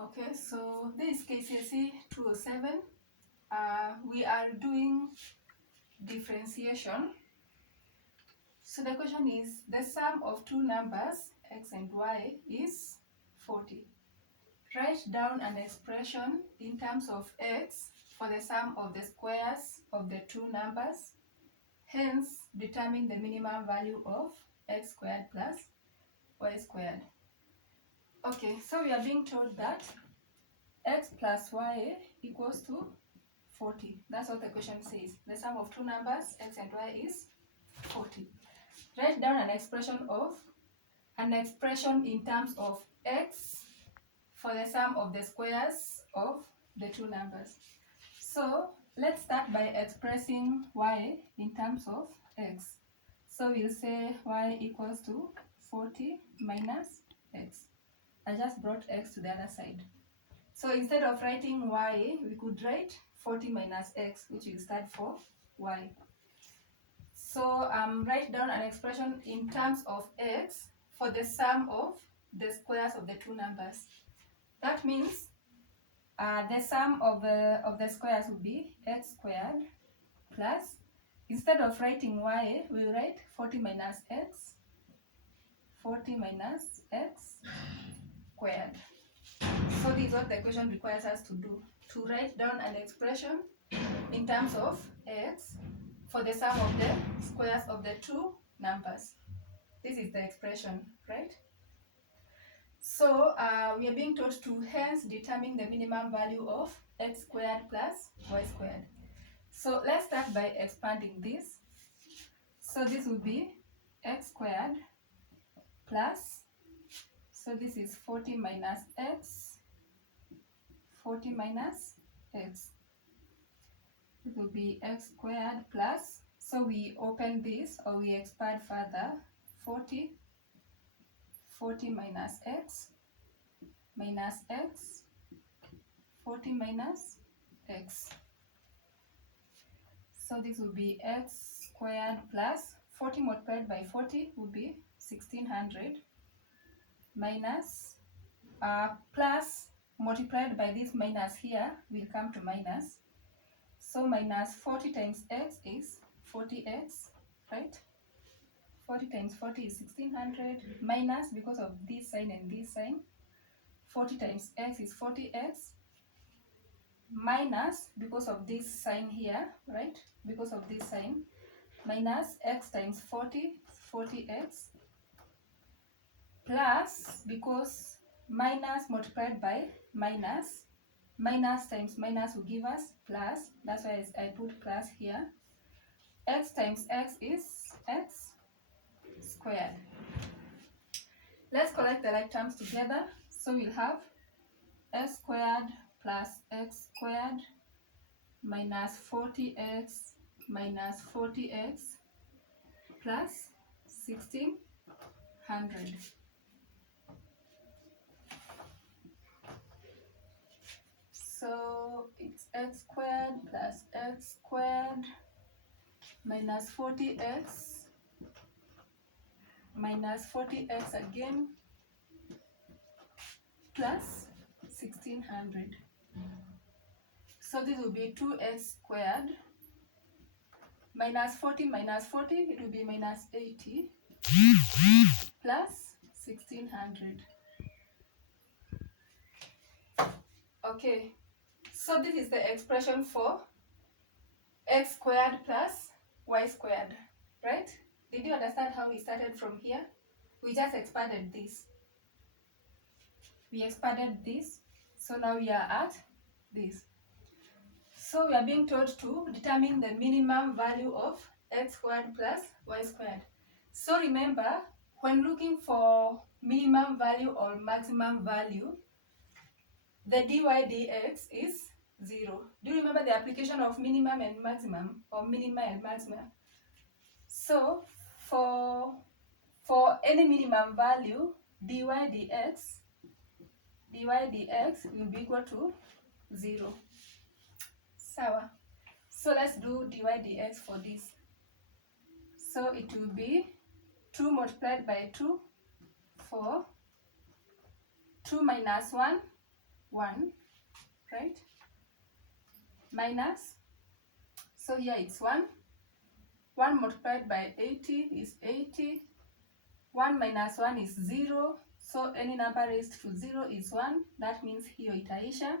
Okay, so this is KCSE 207. We are doing differentiation. So the question is, the sum of two numbers, x and y, is 40. Write down an expression in terms of x for the sum of the squares of the two numbers. Hence, determine the minimum value of x squared plus y squared. Okay, so we are being told that x plus y equals to 40. That's what the question says. The sum of two numbers, x and y, is 40. Write down an expression in terms of x for the sum of the squares of the two numbers. So let's start by expressing y in terms of x. So we'll say y equals to 40 minus x. I just brought x to the other side. So instead of writing y, we could write 40 minus x, which will stand for y. So write down an expression in terms of x for the sum of the squares of the two numbers. That means the sum of the squares would be x squared plus, instead of writing y, we will write 40 minus x, 40 minus x squared. So this is what the question requires us to do, to write down an expression in terms of x for the sum of the squares of the two numbers. This is the expression, right? So we are being told to hence determine the minimum value of x squared plus y squared. So let's start by expanding this. So this will be x squared plus, so this is 40 minus x, 40 minus x. It will be x squared plus, so we open this or we expand further, 40 minus x, 40 minus x. So this will be x squared plus 40 multiplied by 40 would be 1600 minus plus multiplied by this minus here will come to minus. So minus 40 times x is 40x, right? 40 times 40 is 1600 minus, because of this sign and this sign, 40 times x is 40x minus, because of this sign here, right? Because of this sign, minus x times 40, 40x, plus, because minus multiplied by minus, minus times minus will give us plus. That's why I put plus here. X times x is x squared. Let's collect the like terms together. So we'll have x squared plus x squared minus 40x minus 40x plus 1600. So it's x squared plus x squared minus 40x minus 40x again plus 1600. So this will be 2x squared minus 40 minus 40, it will be minus 80 plus 1600. Okay, so this is the expression for x squared plus y squared, right? Did you understand how we started from here? We just expanded this. We expanded this, so now we are at this. So we are being told to determine the minimum value of x squared plus y squared. So remember, when looking for minimum value or maximum value, the dy dx is 0. Do you remember the application of minimum and maximum, or minima and maximum? So for any minimum value, dy dx will be equal to 0. Sawa. So let's do dy dx for this. So it will be 2 multiplied by 2, 4, 2 minus 1, 1, right? Minus, so here it's 1. 1 multiplied by 80 is 80. 1 minus 1 is 0. So any number raised to 0 is 1. That means hiyo itaisha.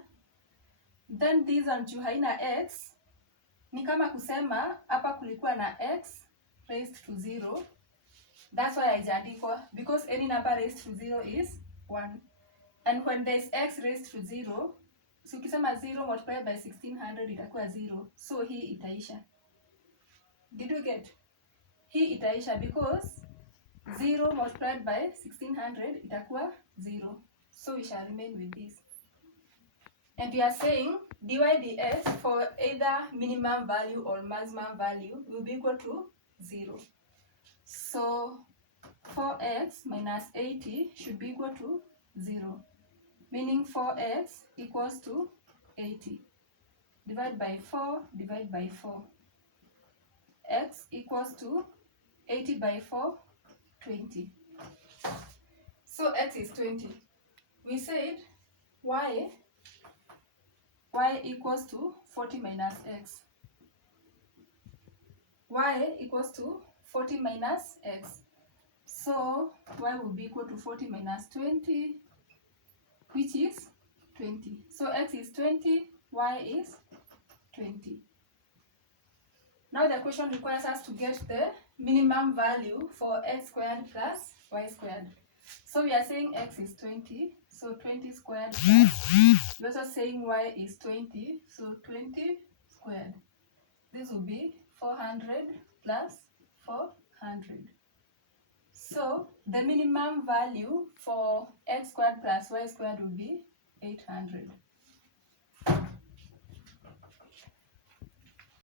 Then this one juu haina x, ni kama kusema hapa kulikuwa na x raised to 0. That's why haijaandikwa, because any number raised to 0 is 1. And when there is x raised to 0, so ukisema 0 multiplied by 1600 itakuwa 0. So hii itaisha. Did you get? Hii itaisha because 0 multiplied by 1600 itakuwa 0. So we shall remain with this. And we are saying dy dx for either minimum value or maximum value will be equal to 0. So 4x minus 80 should be equal to 0. Meaning 4x equals to 80. Divide by 4, divide by 4. X equals to 80 by 4, 20. So x is 20. We said y equals to 40 minus x. Y equals to 40 minus x. So y will be equal to 40 minus 20, which is 20. So x is 20, y is 20. Now the question requires us to get the minimum value for x squared plus y squared. So we are saying x is 20, so 20 squared plus, we're also saying y is 20, so 20 squared. This will be 400 plus 400. So the minimum value for x squared plus y squared will be 800.